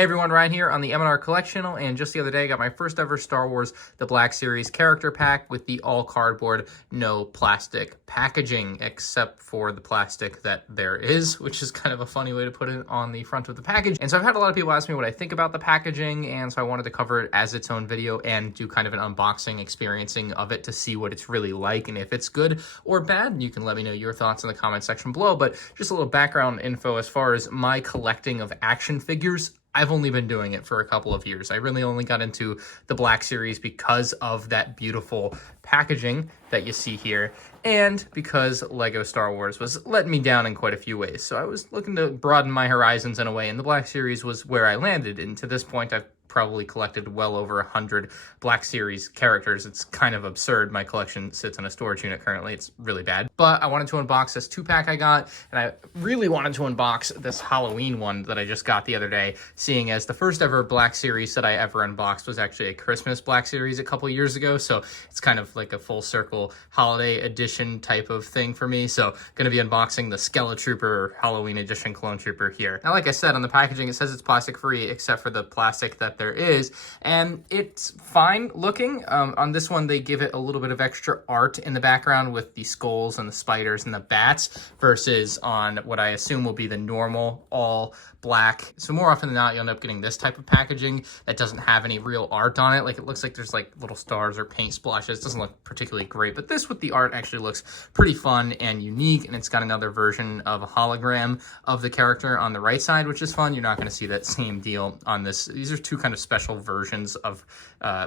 Hey everyone, Ryan here on the MandR Collection, and just the other day I got my first ever Star Wars The Black Series character pack with the all cardboard, no plastic packaging, except for the plastic that there is, which is kind of a funny way to put it on the front of the package. And so I've had a lot of people ask me what I think about the packaging, and so I wanted to cover it as its own video and do kind of an unboxing, experiencing of it to see what it's really like and if it's good or bad. You can let me know your thoughts in the comment section below, but just a little background info as far as my collecting of action figures. I've only been doing it for a couple of years. I really only got into the Black Series because of that beautiful packaging that you see here, and because Lego Star Wars was letting me down in quite a few ways. So I was looking to broaden my horizons in a way, and the Black Series was where I landed. And to this point, I've probably collected well over 100 Black Series characters. It's kind of absurd. My collection sits in a storage unit currently. It's really bad. But I wanted to unbox this 2-pack I got, and I really wanted to unbox this Halloween one that I just got the other day, seeing as the first ever Black Series that I ever unboxed was actually a Christmas Black Series a couple years ago. So it's kind of like a full circle holiday edition type of thing for me. So going to be unboxing the Skeletrooper Halloween edition Clone Trooper here. Now, like I said, on the packaging, it says it's plastic free except for the plastic that there is, and it's fine looking. On this one, they give it a little bit of extra art in the background with the skulls and the spiders and the bats, versus on what I assume will be the normal all black. So more often than not, you'll end up getting this type of packaging that doesn't have any real art on it. Like, it looks like there's like little stars or paint splashes. It doesn't look particularly great, but this with the art actually looks pretty fun and unique, and it's got another version of a hologram of the character on the right side, which is fun. You're not going to see that same deal on this. These are two kind of special versions of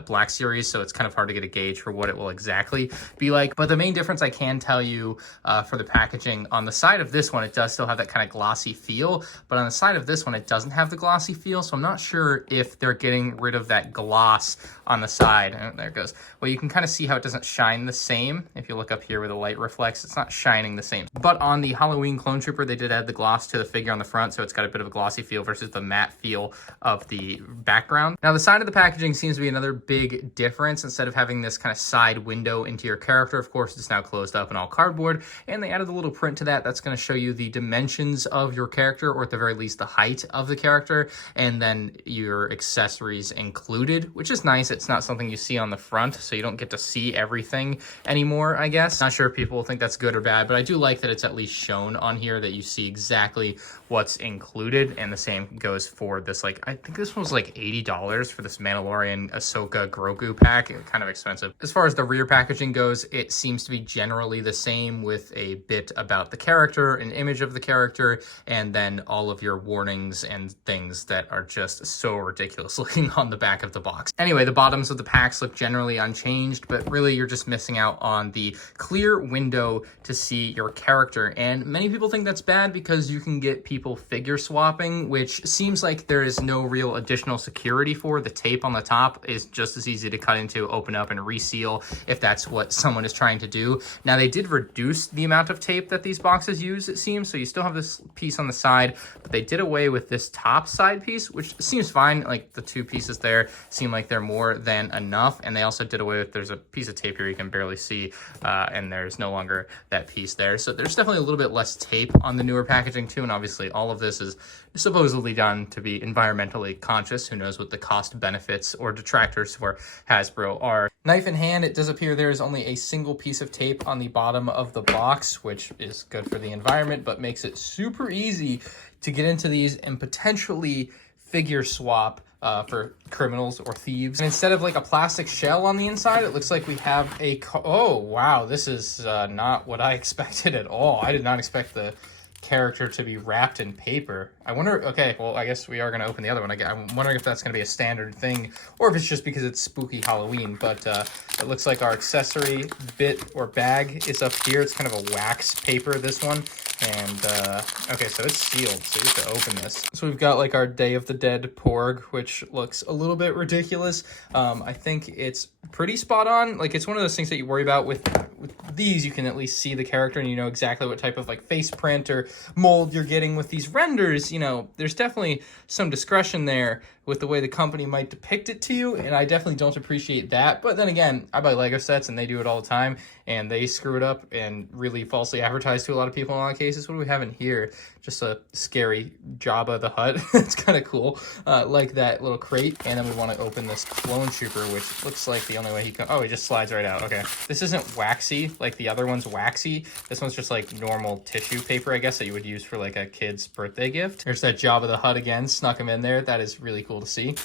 Black Series, so it's kind of hard to get a gauge for what it will exactly be like. But the main difference I can tell you for the packaging, on the side of this one, it does still have that kind of glossy feel, but on the side of this one, it doesn't have the glossy feel, so I'm not sure if they're getting rid of that gloss on the side. Oh, there it goes. Well, you can kind of see how it doesn't shine the same. If you look up here where the light reflects, it's not shining the same. But on the Halloween Clone Trooper, they did add the gloss to the figure on the front, so it's got a bit of a glossy feel versus the matte feel of the background. Now, the side of the packaging seems to be another big difference. Instead of having this kind of side window into your character, of course, it's now closed up and all cardboard, and they added a little print to that. That's going to show you the dimensions of your character, or at the very least, the height of the character, and then your accessories included, which is nice. It's not something you see on the front, so you don't get to see everything anymore, I guess. Not sure if people will think that's good or bad, but I do like that it's at least shown on here that you see exactly what's included, and the same goes for this, like, I think this one was like $80 for this Mandalorian Ahsoka Grogu pack. Kind of expensive. As far as the rear packaging goes, it seems to be generally the same, with a bit about the character, an image of the character, and then all of your warnings and things that are just so ridiculous looking on the back of the box. Anyway, the bottoms of the packs look generally unchanged, but really you're just missing out on the clear window to see your character. And many people think that's bad because you can get people figure swapping, which seems like there is no real additional security for. The tape on the top is just as easy to cut into, open up, and reseal if that's what someone is trying to do. Now, they did reduce the amount of tape that these boxes use, it seems, so you still have this piece on the side, but they did away with this top side piece, which seems fine. Like, the two pieces there seem like they're more than enough, and they also did away with, there's a piece of tape here you can barely see, and there's no longer that piece there. So there's definitely a little bit less tape on the newer packaging too, and obviously all of this is supposedly done to be environmentally conscious. Who knows what the cost benefits or detractors for Hasbro are. Knife in hand, it does appear there is only a single piece of tape on the bottom of the box, which is good for the environment, but makes it super easy to get into these and potentially figure swap for criminals or thieves. And instead of like a plastic shell on the inside, it looks like we have a oh wow, this is not what I expected at all. I did not expect the character to be wrapped in paper. I wonder, okay, well, I guess we are going to open the other one again. I'm wondering if that's going to be a standard thing, or if it's just because it's spooky Halloween, but it looks like our accessory bit or bag is up here. It's kind of a wax paper, this one. And, okay, so it's sealed, so you have to open this. So we've got, like, our Day of the Dead Porg, which looks a little bit ridiculous. I think it's pretty spot on. Like, it's one of those things that you worry about with these. You can at least see the character, and you know exactly what type of, like, face print or mold you're getting. With these renders, you know, there's definitely some discretion there with the way the company might depict it to you, and I definitely don't appreciate that. But then again, I buy Lego sets, and they do it all the time, and they screw it up and really falsely advertise to a lot of people in a lot of cases. What do we have in here? Just a scary Jabba the Hutt. It's kind of cool, like that little crate. And then we want to open this clone trooper, which looks like the only way he can... Oh, he just slides right out. Okay. This isn't waxy like the other one's waxy. This one's just like normal tissue paper, I guess, that you would use for like a kid's birthday gift. There's that Jabba the Hutt again, snuck him in there. That is really cool to see.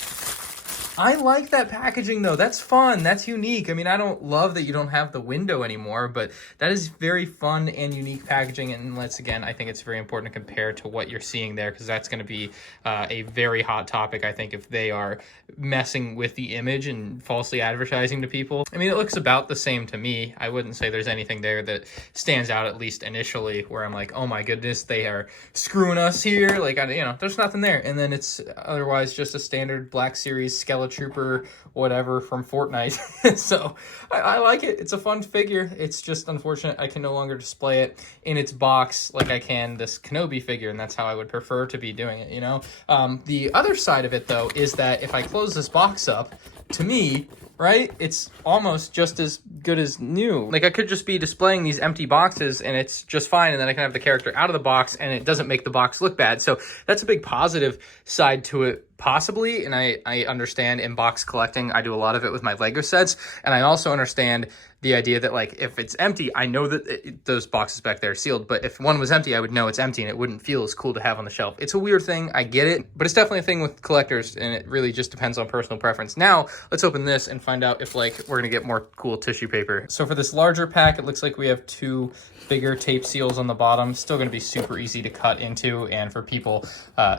I like that packaging though. That's fun. That's unique. I mean, I don't love that you don't have the window anymore, but that is very fun and unique packaging. And once again, I think it's very important to compare to what you're seeing there, because that's going to be a very hot topic, I think, if they are messing with the image and falsely advertising to people. I mean, it looks about the same to me. I wouldn't say there's anything there that stands out, at least initially, where I'm like, oh my goodness, they are screwing us here. Like, you know, there's nothing there. And then it's otherwise just a standard Black Series skeleton trooper whatever from Fortnite. So I like it. It's a fun figure. It's just unfortunate I can no longer display it in its box like I can this Kenobi figure, and that's how I would prefer to be doing it, you know? The other side of it though is that if I close this box up, to me, right, it's almost just as good as new. Like, I could just be displaying these empty boxes and it's just fine, and then I can have the character out of the box and it doesn't make the box look bad. So that's a big positive side to it, possibly. And I understand in box collecting, I do a lot of it with my Lego sets, and I also understand the idea that, like, if it's empty, I know that those boxes back there are sealed, but if one was empty, I would know it's empty and it wouldn't feel as cool to have on the shelf. It's a weird thing, I get it, but it's definitely a thing with collectors, and it really just depends on personal preference. Now, let's open this and find out if, like, we're gonna get more cool tissue paper. So for this larger pack, it looks like we have 2 bigger tape seals on the bottom. Still gonna be super easy to cut into, and for people,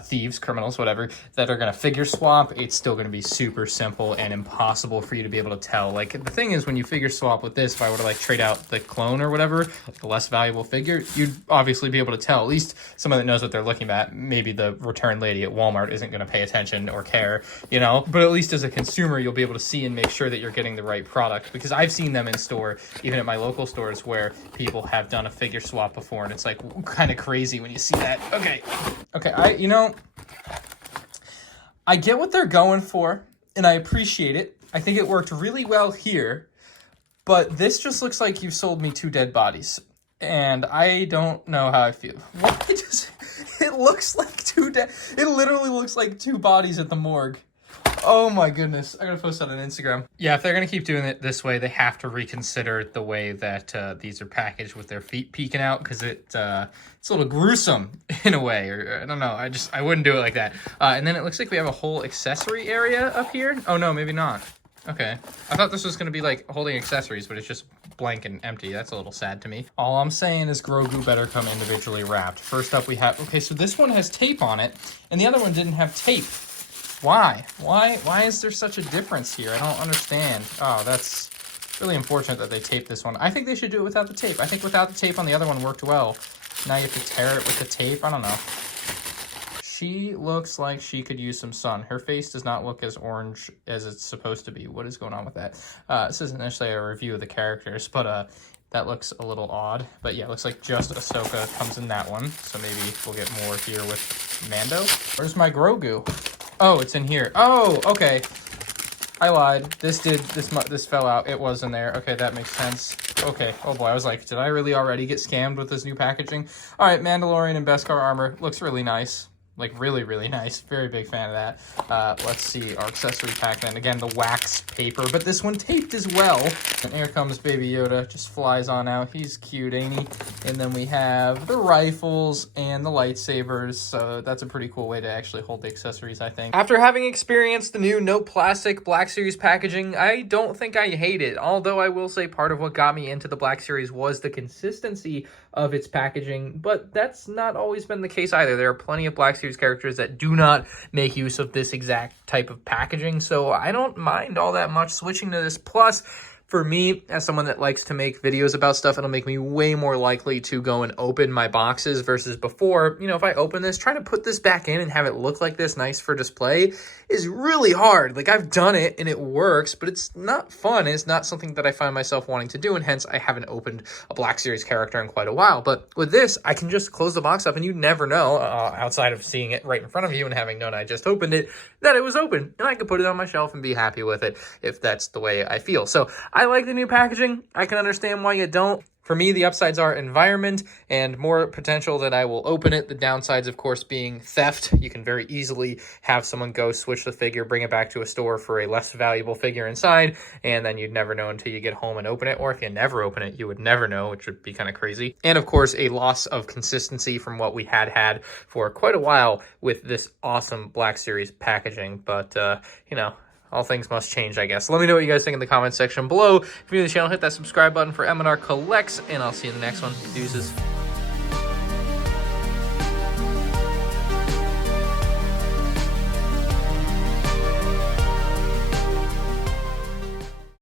thieves, criminals, whatever, that are gonna figure swap, it's still gonna be super simple and impossible for you to be able to tell. Like, the thing is, when you figure swap with this, if I were to like trade out the clone or whatever, like a less valuable figure, you'd obviously be able to tell. At least someone that knows what they're looking at. Maybe the return lady at Walmart isn't gonna pay attention or care, you know? But at least as a consumer, you'll be able to see and make sure that you're getting the right product, because I've seen them in store, even at my local stores, where people have done a figure swap before, and it's like kind of crazy when you see that. Okay, you know, I get what they're going for, and I appreciate it. I think it worked really well here, but this just looks like you've sold me 2 dead bodies, and I don't know how I feel. What? It looks like 2 dead... It literally looks like 2 bodies at the morgue. Oh my goodness. I gotta post that on Instagram. Yeah, if they're gonna keep doing it this way, they have to reconsider the way that these are packaged with their feet peeking out, because it's a little gruesome in a way, or I don't know. I wouldn't do it like that. And then it looks like we have a whole accessory area up here. Oh no, maybe not. Okay. I thought this was gonna be like holding accessories, but it's just blank and empty. That's a little sad to me. All I'm saying is Grogu better come individually wrapped. First up we have, okay, so this one has tape on it, and the other one didn't have tape. Why? Why is there such a difference here? I don't understand. Oh, that's really unfortunate that they taped this one. I think they should do it without the tape. I think without the tape on the other one worked well. Now you have to tear it with the tape. I don't know. She looks like she could use some sun. Her face does not look as orange as it's supposed to be. What is going on with that? This isn't necessarily a review of the characters, but that looks a little odd. But yeah, it looks like just Ahsoka comes in that one. So maybe we'll get more here with Mando. Where's my Grogu? Oh, it's in here. Oh, okay. I lied. This fell out. It was in there. Okay, that makes sense. Okay. Oh boy, I was like, did I really already get scammed with this new packaging? All right, Mandalorian and Beskar armor. Looks really nice. Like, really, really nice. Very big fan of that. Let's see our accessory pack then. Again, the wax paper, but this one taped as well. And here comes Baby Yoda. Just flies on out. He's cute, ain't he? And then we have the rifles and the lightsabers. So that's a pretty cool way to actually hold the accessories, I think. After having experienced the new no plastic Black Series packaging, I don't think I hate it. Although I will say part of what got me into the Black Series was the consistency of its packaging, but that's not always been the case either. There are plenty of Black Series characters that do not make use of this exact type of packaging, so I don't mind all that much switching to this. Plus, For me, as someone that likes to make videos about stuff, it'll make me way more likely to go and open my boxes versus before. You know, if I open this, trying to put this back in and have it look like this nice for display is really hard. Like, I've done it and it works, but it's not fun. It's not something that I find myself wanting to do, and hence I haven't opened a Black Series character in quite a while. But with this, I can just close the box up and you never know, outside of seeing it right in front of you and having known I just opened it, that it was open. And I can put it on my shelf and be happy with it if that's the way I feel. So I like the new packaging. I can understand why you don't. For me, the upsides are environment and more potential that I will open it. The downsides, of course, being theft. You can very easily have someone go switch the figure, bring it back to a store for a less valuable figure inside, and then you'd never know until you get home and open it. Or if you never open it, you would never know, which would be kind of crazy. And of course, a loss of consistency from what we had for quite a while with this awesome Black Series packaging. But, you know, all things must change, I guess. Let me know what you guys think in the comment section below. If you're new to the channel, hit that subscribe button for MandR Collects, and I'll see you in the next one. Deuces.